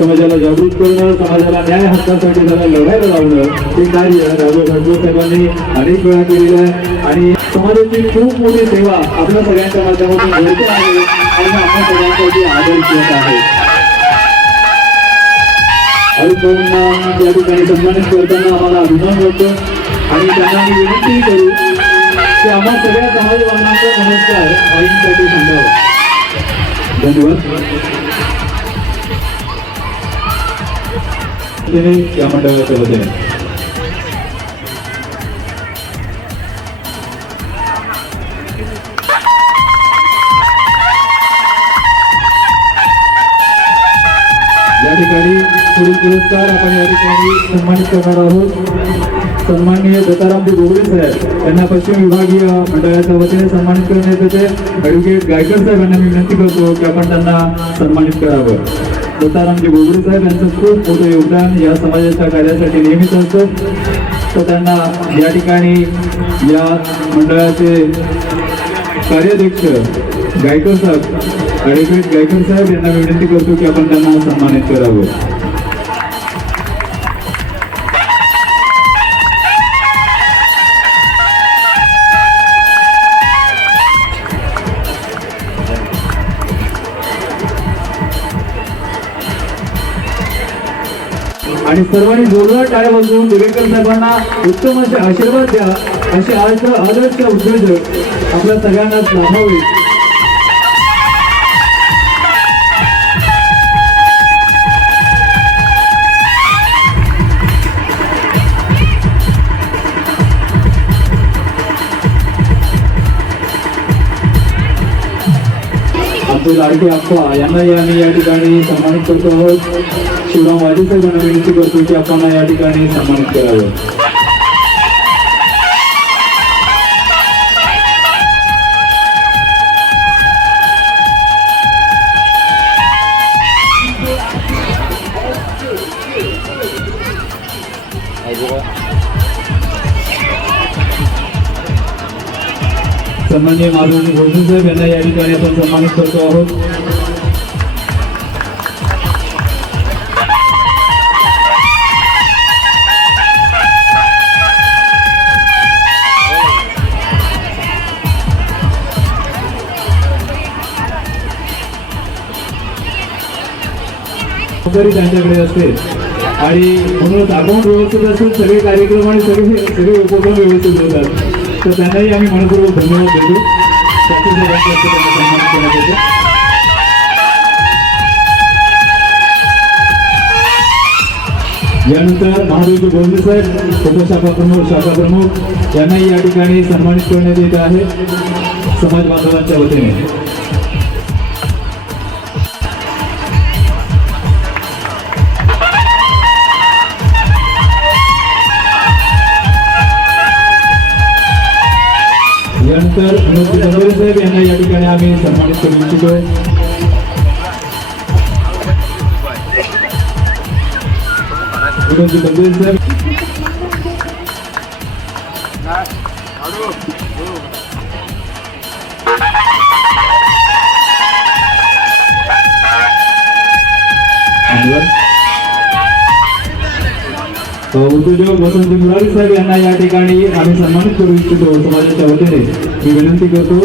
समाजाला जागृत करणं समाजाला न्याय हक्कासाठी त्याला लढायला लावणं हे कार्य राजा खडसे साहेबांनी अनेक वेळा केलेलं आहे. आणि समाजाची खूप मोठी सेवा आपल्या सगळ्यांच्या माध्यमातून घडते आहे आणि आपल्या सगळ्यांसाठी आदर्श आहे. आणि या ठिकाणी सन्मानित करताना आम्हाला अभिमान वाटतो. आणि त्यांना मी विनंती करू की आम्हा सगळ्या समाज बांधवांचा नमस्कार आईंसाठी सांगावा. धन्यवाद. तिने या मंडळाच्या वतीने या ठिकाणी पुढील पुरस्कार आपण या ठिकाणी सन्मानित करणार आहोत. सन्माननीय दत्तारामजी गोगडे साहेब. यांना पश्चिम विभागीय मंडळाच्या वतीने सन्मानित करण्यात येते. ॲडव्होकेट गायकर साहेब यांना मी विनंती करतो की आपण त्यांना सन्मानित करावं. दत्तारामजी गोगडे साहेब यांचं खूप मोठं योगदान या समाजाच्या कार्यासाठी नेहमीच असतं. तर त्यांना या ठिकाणी या मंडळाचे कार्याध्यक्ष गायकर साहेब ॲडव्होकेट गायकर साहेब यांना विनंती करतो की आपण त्यांना सन्मानित करावं. आणि सर्वांनी जोरदार टाळ्या वाजवून दिवेकर साहेबांना उत्तम असे आशीर्वाद द्या असे आज आदर्श उद्योजक आपल्या सगळ्यांनाच लाभावे. आमचे लाडके आप्पा यांना आम्ही या ठिकाणी सन्मानित करतो आहोत. शिवराम वाजे साहेबांना विनंती करतो की आपण या ठिकाणी सन्मानित करावं. सन्मान्य माधवजी गोविंद साहेब यांना या ठिकाणी आपण सन्मानित करतो आहोत. जबाबदारी त्यांच्याकडे असते. आणि म्हणूनच अकाउंट व्यवस्थित असेल सगळे कार्यक्रम आणि सगळे सगळे उपक्रम व्यवस्थित होतात. तर त्यांनाही आम्ही मनपूर्वक धन्यवाद देतो. त्याचे येतो यानंतर महादेवजी गोंदे साहेब उपशाखा प्रमुख शाखा प्रमुख यांनाही या ठिकाणी सन्मानित करण्यात येत आहे. समाज बांधवांच्या वतीने. यानंतर मनोज चंद्रे साहेब यांना या ठिकाणी आम्ही सन्मानित करू इच्छितो. मनोज चंद्रे साहेब. उद्योजक वसंत मुरारी साहेब यांना या ठिकाणी आम्ही सन्मानित करू इच्छितो. समाजाच्या वतीने मी विनंती करतो.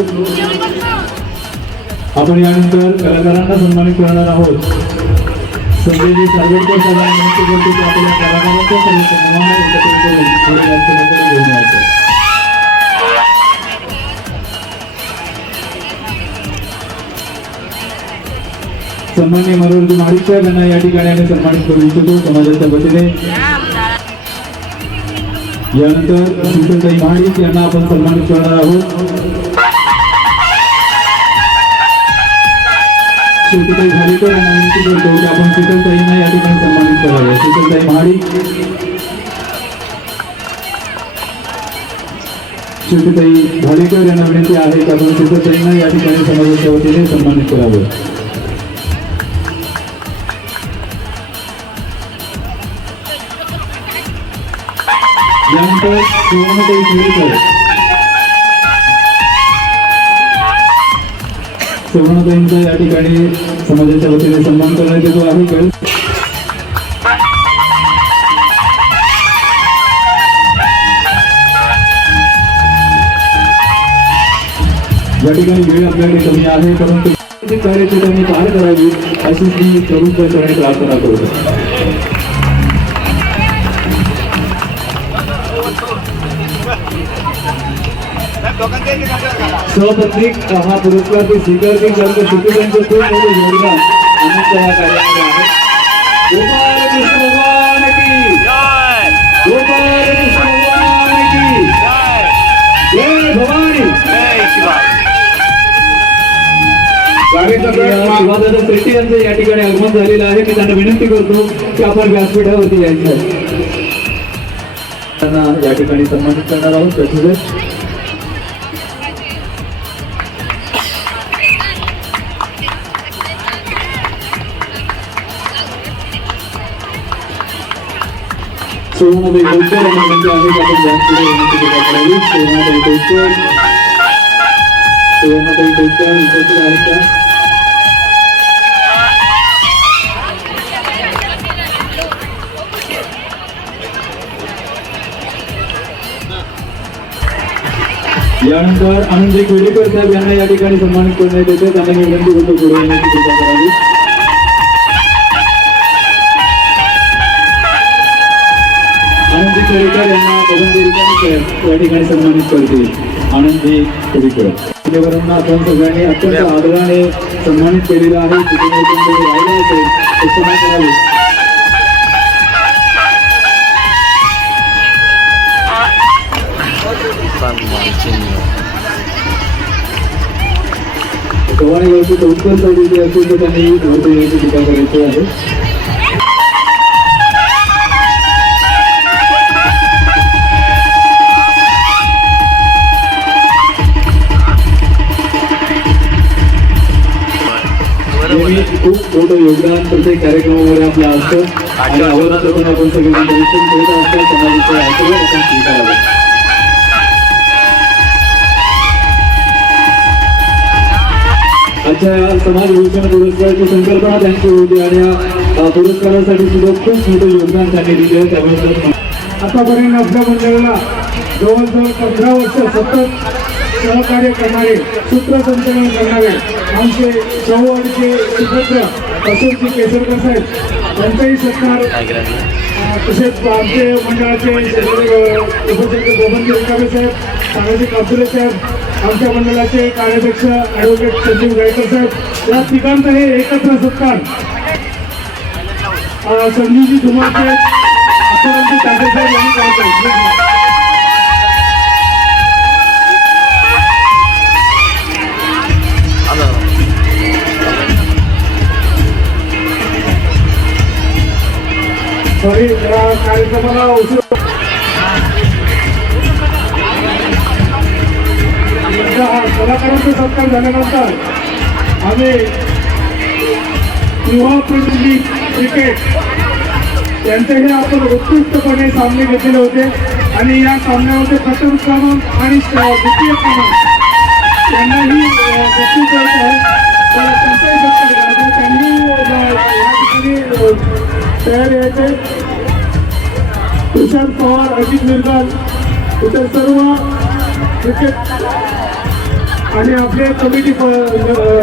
आपण यानंतर कलाकारांना सन्मानित करणार आहोत. संजयजी सागरकर साहेबांना विनंती करतो की आपल्या कलाकारांच्या सर्व सन्मानाला एकत्रित करून पुढे या घेऊन यायचं सन्मान्य मनोहरजी महाडिक साहेब यांना या ठिकाणी आम्ही सन्मानित करू इच्छितो. समाजाच्या वतीने यानंतर शीतलताई महाडिक यांना आपण सन्मानित करणार आहोत. शीतलताई झालेकर यांना विनंती करतो की आपण शीतलताईंना या ठिकाणी सन्मानित करावे शीतलताई महाडिक शीतलताई भाडेकर यांना विनंती आहे की आपण शीतलताईंना या ठिकाणी समाजाच्या वतीने सन्मानित करावं. नंतर सुवर्णताई या ठिकाणी समाजाच्या वतीने सन्मान करण्यात येतो. आहे या ठिकाणी वेळ आपल्याकडे कमी आहे परंतु कार्य पार करावी अशी मी प्रमुख प्रार्थना करतो सहपत्नीक हा पुरस्कार ते स्वीकारतील कारण ते शिक्षकांचं खूप मोठं योगदान आमच्या या कार्यामध्ये आहे. गोपाल कृष्ण भगवान की? गोपाल कृष्ण भगवान की? जय! भवानी! शिवादादा शेट्टी यांचं या ठिकाणी आगमन झालेलं आहे. मी त्यांना विनंती करतो की आपण व्यासपीठावरती यायचं. आहे त्यांना या ठिकाणी सन्मानित करणार आहोत. प्रसिद्ध सोनाताई डोकर आणि म्हणजे आहेत आपण व्यासपीठावर विनंती केली करावी सोनाताई डोकर सोनाताई डोकर उपस्थित आहेत का यानंतर आनंदी खेडेकर साहेब यांना या ठिकाणी सन्मानित करण्यात येते त्यांना मी विनंती करतो पुढे येण्याची कृपा करावी या ठिकाणी सन्मानित करतील आनंदी खेडेकर मान्यवरांना आपण सगळ्यांनी अत्यंत आदराने सन्मानित केलेलं आहे. तिथे राहिलं असेल तर क्षमा करावी. गव्हाणे चौकल चाललेली असेल तर त्यांनी वरती यायची टीका करायची आहे. खूप मोठं योगदान प्रत्येक कार्यक्रमामध्ये आपलं असतं. आणि आवडतं आपण सगळे दर्शन करत असतात समाजाचे आशीर्वाद आपण स्वीकारावे. आजच्या या समाज भूषण पुरस्काराची संकल्पना त्यांची होती आणि या पुरस्कारासाठी सुद्धा खूप मोठं योगदान त्यांनी दिले त्यामुळे आतापर्यंत आपल्या मंडळाला जवळजवळ पंधरा वर्ष सतत सहकार्य करणारे सूत्रसंचालन करणारे आमचे चव्हाणचे सुपुत्र अशोकजी केसरकर साहेब त्यांचाही सत्कार तसेच आमचे मंडळाचे उपाध्यक्ष गोबंदी उकाबे साहेब सामाजिक अब्दुले साहेब आमच्या मंडळाचे कार्याध्यक्ष ॲडव्होकेट संजीव गायकर साहेब या तिघांचं हे एकत्र सत्कार. संजीवजी अक्षरांचे तांडे साहेब यांनी करत सॉरी कार्यक्रमाला उशीर कलाकारांचा सत्कार झाल्यानंतर आम्ही युवा प्रतिनिधी क्रिकेट यांचेही आपण उत्कृष्टपणे सामने घेतलेले होते आणि या सामन्यामध्ये प्रथम क्रमांक आणि द्वितीय क्रमांक यांनाही अ, तयार यायचे तुषार पवार अजित मिरगाल इतर सर्व क्रिकेट आणि आपले कमिटी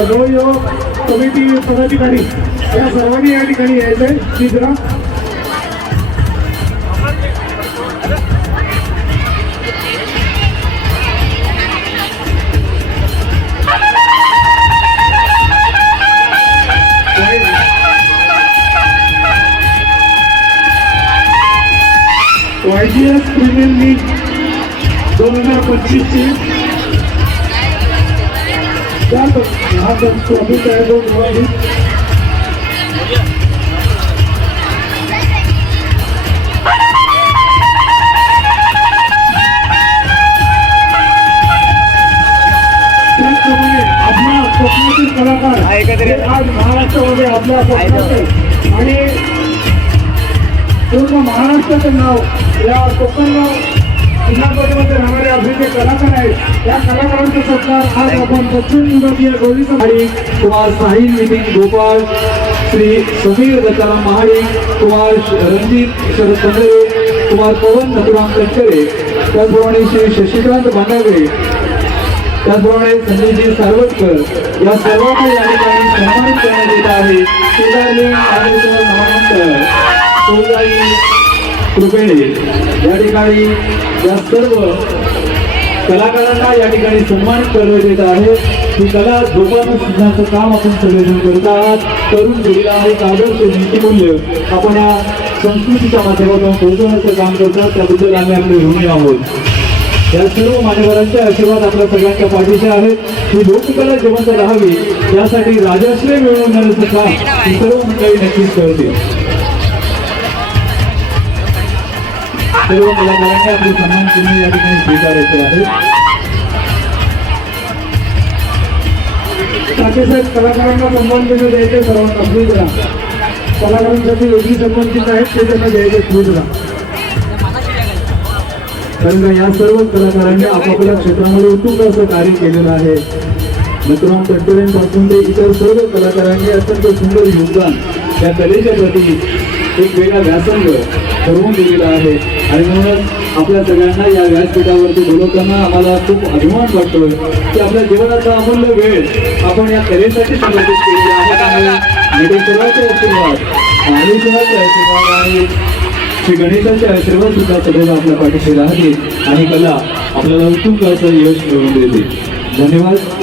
नवयुवक कमिटी पदाधिकारी या सर्वांनी या ठिकाणी यायचंय. शीघ्र वायजीएस दोन हजार पंचवीसची त्या हा ट्रॉफी तयार करून ठेवावी त्याचप्रमाणे आपला कोकणातील कलाकार हे आज महाराष्ट्रामध्ये आपल्या कोकणाचे आणि पूर्ण महाराष्ट्राचं नाव या कोकण जिल्हामध्ये राहणारे आपले जे कलाकार आहेत. या कलाकारांचा सत्कार आज आपण दक्षिण विभागीय गौरी आणि कुमार साहिल नितीन गोपाळ श्री समीर दत्ताराम महाडी कुमार रणजित शरद पंधरे कुमार पवन नथुराम कटकरे त्याचप्रमाणे श्री शशिकांत भांडागरे त्याचप्रमाणे संजयजी सारवटकर या सर्वांना या ठिकाणी सन्मानित करण्यात येत आहे. सोजाई कृपेणे या ठिकाणी या सर्व कलाकारांना या ठिकाणी सन्मानित करण्यात येत आहे. ही कला जोपासण्याचं काम आपण सगळेजण करत आहात. तरुण पिढीला एक आदर्श नीतिमूल्य आपण या संस्कृतीच्या माध्यमातून पोहोचवण्याचं काम करतात त्याबद्दल आम्ही आपले ऋणी आहोत. या सर्व मान्यवरांचे आशीर्वाद आपल्या सगळ्यांच्या पाठीचे आहेत. ही लोककला जिवंत राहावी यासाठी राजाश्रय देण्याचं काम सर्व मंडळी नक्कीच करतील. सर्व कलाकारांनी आपले सन्मान चिन्ह या ठिकाणी स्वीकारायचे आहे साहेब कलाकारांना सन्मान देणं द्यायचे सर्वांना प्लीज राहा कलाकारांसाठी वेगळी सन्मान चिन्ह आहेत ते त्यांना द्यायचे प्लीज राहा कारण या सर्व कलाकारांनी आपापल्या क्षेत्रामध्ये उत्तुंग असं कार्य केलेलं आहे मित्रांनो तटकरेंपासून ते इतर सर्व कलाकारांनी अत्यंत सुंदर योगदान या कलेच्या प्रती एक वेगळा व्यासंग ठरवून दिलेला आहे. आणि म्हणूनच आपल्या सगळ्यांना या व्यासपीठावरती बोलवताना आम्हाला खूप अभिमान वाटतोय की आपल्या जीवनाचा अमूल्य वेळ आपण या कलेसाठी समर्पित केलेला आहे. त्यामुळे निटेश्वराचे आशीर्वाद मानेश्वराचे आशीर्वाद आणि श्री गणेशाचे आशीर्वाद सुद्धा सदैव आपल्या पाठीशी राहतील आणि कला आपल्याला उत्तुंग असं यश मिळवून देते धन्यवाद.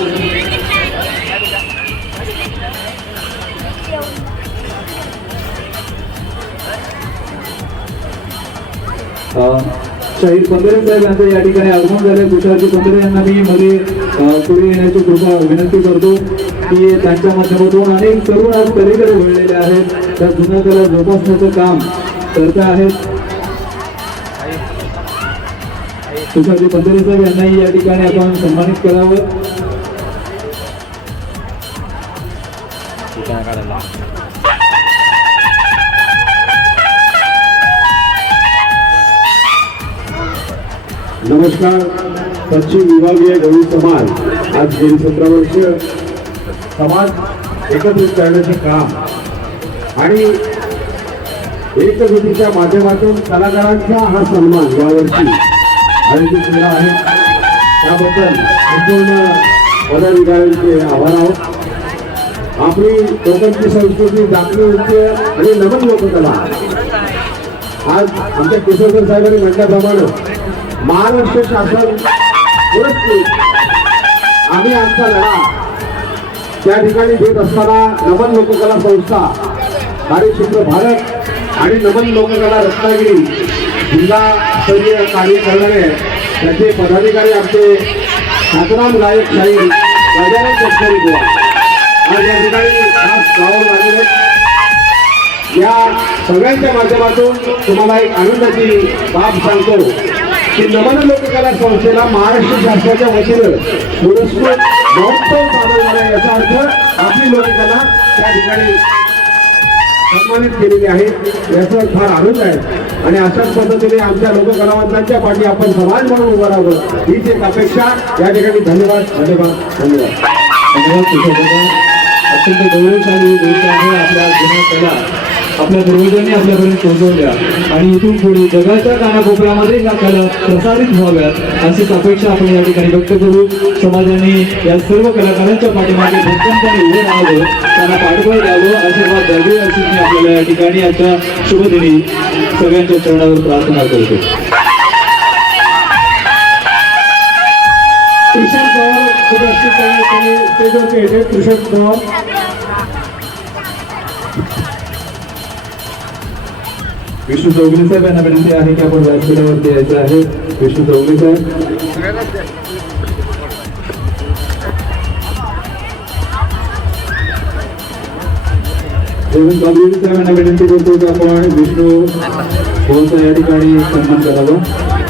शहीद पंधरे साहेब यांचं या ठिकाणी आगमन झाले. तुषारजी पंधरे यांना मी मध्ये पुढे येण्याची कृपा विनंती करतो की त्यांच्या माध्यमातून अनेक तरुण आज कलेकडे वळलेले आहेत. त्या जुन्या कला जोपासण्याचं काम करत आहेत. तुषारजी पंधरे साहेब यांनाही या ठिकाणी आपण सन्मानित करावं. नमस्कार पश्चिम विभागीय गवळी समाज आज गेली सतरा वर्ष समाज एकत्रित करण्याचे काम आणि एकजुटीच्या माध्यमातून कलाकारांचा हा सन्मान यावर्षी आयोजित केला आहे. त्याबद्दल संपूर्ण पदाधिकाऱ्यांचे आभार आहोत. आपली कोकणची संस्कृती दाखली नृत्य आणि नमन लोककला आज आमच्या केशवकर साहेबांनी म्हटल्याप्रमाणे महाराष्ट्र शासन पुरस्कृत आम्ही आमचा लढा त्या ठिकाणी घेत असताना नमन लोककला संस्था कार्यक्षेत्र भारत आणि नमन लोककला रत्नागिरी जिल्हा स्तरीय कार्य करणारे त्याचे पदाधिकारी आमचे शांतराम गायक शाहीर गजानन शेतकरी गोवा. आज या ठिकाणी खास गावावर आलेले या सगळ्यांच्या माध्यमातून तुम्हाला एक आनंदाची बाब सांगतो. की नमन लोककला संस्थेला महाराष्ट्र शासनाच्या वतीनं पुरस्कृत महोत्सव सादर झाला याचा अर्थ आपली लोककला त्या ठिकाणी सन्मानित केलेली आहे. याचा फार आनंद आहे. आणि अशाच पद्धतीने आमच्या लोककलावंतांच्या पाठी आपण समाज म्हणून उभं राहतो हीच एक अपेक्षा या ठिकाणी धन्यवाद धन्यवाद धन्यवाद. धन्यवाद अत्यंत गौरवशाली गोष्ट आहे आपल्या जुन्या कला आपल्या पूर्वजांनी आपल्यापर्यंत पोहोचवल्या आणि इथून पुढे जगाच्या कानाकोपऱ्यामध्ये या कला प्रसारित व्हाव्यात अशीच अपेक्षा आपण या ठिकाणी व्यक्त करू. समाजाने या सर्व कलाकारांच्या पाठीमागे भक्कमपणे उभं राहावं त्यांना पाठबळ द्यावं आशीर्वाद द्यावे अशी मी आपल्याला या ठिकाणी आजच्या शुभदिनी सगळ्यांच्या चरणावर प्रार्थना करतो. तुषार पवार उपस्थित आहे त्यांनी स्टेजवरती येते तुषार पवार. विष्णू चौगले साहेब यांना विनंती आहे की आपण व्यासपीठावरती यायचं आहे. विष्णू चौगले साहेब. जेवण कांबळे साहेब यांना विनंती करतो की आपण विष्णू भाऊचा या ठिकाणी सन्मान करावा.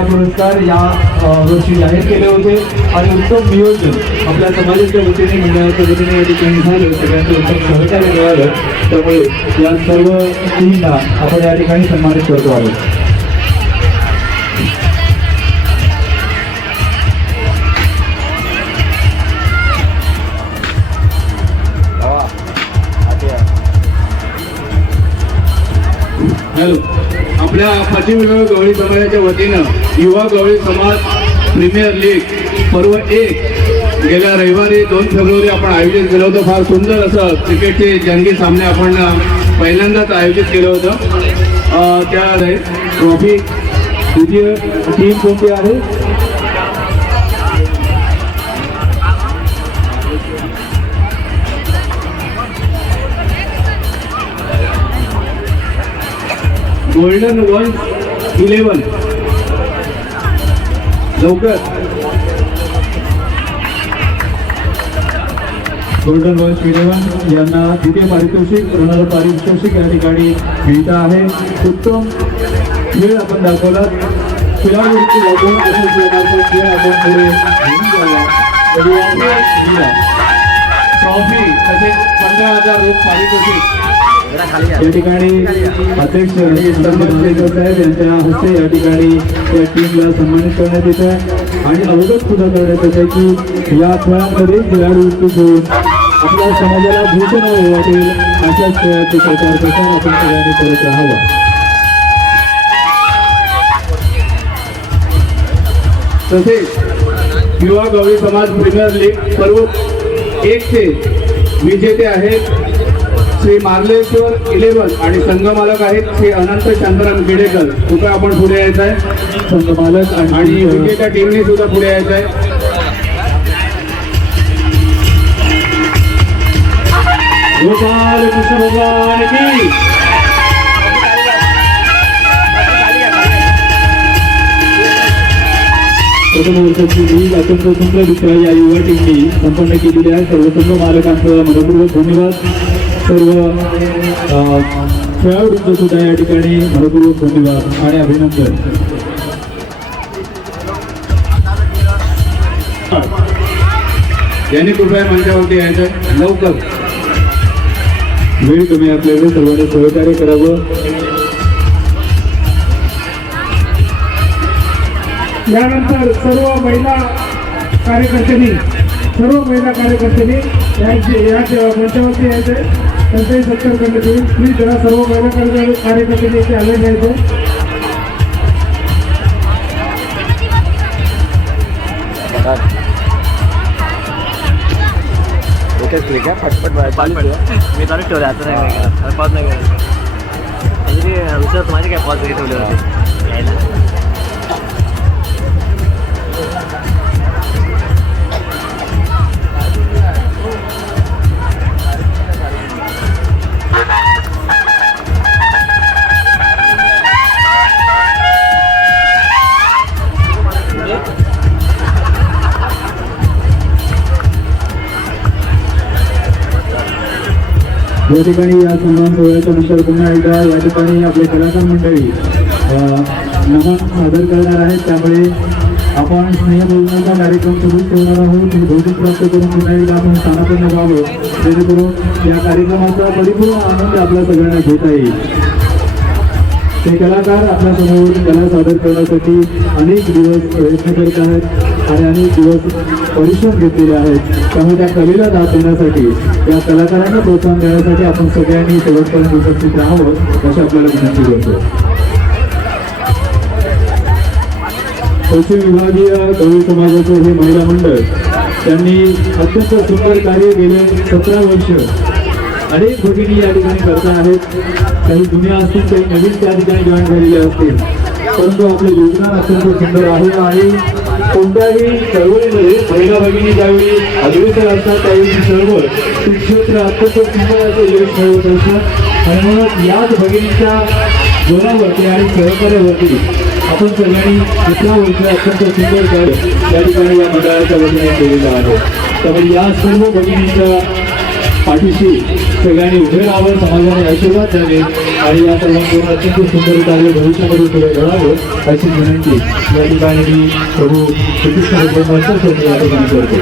क्रीडा पुरस्कार या वर्षी जाहीर केले होते. आणि उत्तम नियोजन आपल्या समाजाच्या वतीने मंडळाच्या वतीने या ठिकाणी झालं. सगळ्यांचं उत्तम सहकार्य मिळालं. त्यामुळे या सर्व टीमला आपण या ठिकाणी सन्मानित करतो आहोत. हॅलो. आपल्या पाठीमागं गवळी समाजाच्या वतीनं युवा गवळी समाज प्रीमियर लीग पर्व एक. गेल्या रविवारी दोन फेब्रुवारी आपण आयोजित केलं होतं. फार सुंदर असं क्रिकेटचे जंगी सामने आपण पहिल्यांदाच आयोजित केलं होतं. त्या ट्रॉफी द्वितीय टीम कोणती आहे? गोल्डन वन इलेवन लवकर. गोल्डन वॉच इलेव्हन यांना द्वितीय पारितोषिक ऋणाला पारितोषिक या ठिकाणी मिळत आहे. उत्तम खेळ आपण दाखवला खेळाडूंची लागून खेळ आपण पुढे ट्रॉफी तसेच पंधरा हजार रोख पारितोषिक. या. ठिकाणी अध्यक्ष साहेब यांच्या हस्ते या ठिकाणी या टीमला सन्मानित करण्यात येत आहे. आणि अवगत सुद्धा करण्यात येत आहे की या खेळामध्ये खेळाडू उत्सुक होऊन आपल्या समाजाला भूषण वाटेल अशाच खेळाचे प्रचार प्रसार आपण सगळ्यांनी करत राहावा. तसेच युवा गवळी समाज प्रीमियर लीग सर्व एक ते विजेते आहेत. श्री मार्लेश्वर इलेव्हन आणि संघमालक आहेत श्री अनंत शांताराम गिडेकर. कृपया आपण पुढे यायचं आहे. संघ मालक आणि विजेत्या टीमने सुद्धा पुढे यायचं आहे. गोपाल कृष्ण भगवान की? लीग अत्यंत सुंदररित्या या युवा टीमनी संपन्न केलेली आहे. सर्व संघ मालकांचं मनपूर्वक धन्यवाद. सर्व खेळाडूंचं सुद्धा या ठिकाणी भरपूर धन्यवाद आणि अभिनंदन. यांनी कृपया मंचावरती यायचं. लवकर. वेळ कमी असल्याने सर्वांनी सहकार्य करावं. यानंतर सर्व महिला कार्यकर्त्यांनी सर्व महिला कार्यकर्त्यांनी यांचे या मंचावरती यायचे. त्यांचाही सत्कार करण्यात येईल प्लीज जरा सर्व महिला कर्मचारी कार्यकर्ते इथे आले घ्यायचे एकच क्लिक आहे मी चालू ठेवलं आता नाही काय पॉज नाही केलं तरी विचारत माझे काय पॉज ठेवले होते यायला या ठिकाणी या सन्मान सोहळ्याच्या नंतर पुन्हा एकदा या ठिकाणी आपले कलाकार मंडळी नमन सादर करणार आहेत. त्यामुळे आपण स्नेहभोजनाचा कार्यक्रम सुरू ठेवणार आहोत. भौतिक भोजन प्राप्त करून पुन्हा एकदा आपण स्थानापन्न व्हावं. जेणेकरून या कार्यक्रमाचा परिपूर्ण आनंद आपल्या सगळ्यांना घेता येईल. ते कलाकार आपल्यासमोर कला सादर करण्यासाठी अनेक दिवस प्रयत्न करत आहेत आणि अनेक दिवस ऑडिशन घेतलेले आहेत. त्यामुळे त्या कलेला दाद देण्यासाठी या कलाकारांना प्रोत्साहन देण्यासाठी आपण सगळ्यांनी शेवटपर्यंत उपस्थित राहावं अशी आपल्याला विनंती करतो. पश्चिम विभागीय कवी समाजाचं हे महिला मंडळ त्यांनी अत्यंत सुंदर कार्य गेले सतरा वर्ष. अनेक भगिनी या ठिकाणी करता आहेत. काही जुन्या असतील काही नवीन त्या ठिकाणी जॉईन झालेल्या असतील. परंतु आपले योगदान अत्यंत सुंदर आहे आणि कोणत्याही चळवळीमध्ये महिला भगिनी ज्यावेळी अग्रेसर असतात त्यावेळी चळवळ ते क्षेत्र अत्यंत सुंदर असं यश मिळवत असतात. आणि म्हणून याच भगिनीच्या जोरावरती आणि सहकार्यावरती आपण सगळ्यांनी दुसरा वर्ष अत्यंत सुंदर कार्य या ठिकाणी या मंडळाच्या वतीने केलेलं आहे. त्यामुळे या सर्व भगिनीच्या पाठीशी सगळ्यांनी उभे राहावं समाजाने आशीर्वाद द्यावे आणि या सर्वांकडून अत्यंत सुंदर कार्य भविष्यामध्ये पुढे घडावं अशी विनंती. या ठिकाणी मी प्रभू श्रीकृष्ण या ठिकाणी करतो.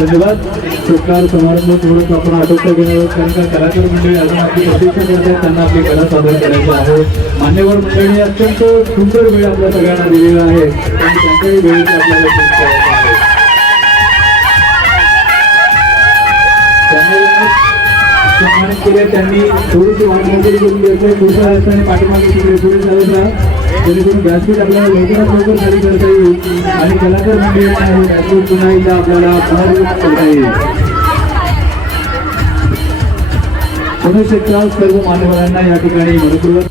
धन्यवाद. सत्कार समारंभ थोडंसं आपण आटोपता घेणार आहोत कारण का कलाकार मंडळी अजून आपली प्रतीक्षा करतात त्यांना आपली कला सादर करायची आहे. मान्यवर मंडळी अत्यंत सुंदर वेळ आपल्या सगळ्यांना दिलेला आहे. आणि त्यांच्याही वेळेची आपल्याला केले. त्यांनी थोडीशी वाट मोकळी करून द्यायचं पुढच्या रस्त्याने पाठीमागे तिकडे पुढे चालत राहा. जेणेकरून व्यासपीठ आपल्याला लवकरात लवकर खाली करता येईल. आणि कलाकार मंडळी हे व्यासपीठ पुन्हा एकदा आपल्याला पुनर्वित करता येईल. पुनश्च सर्व मान्यवरांना या ठिकाणी मनपूर्वक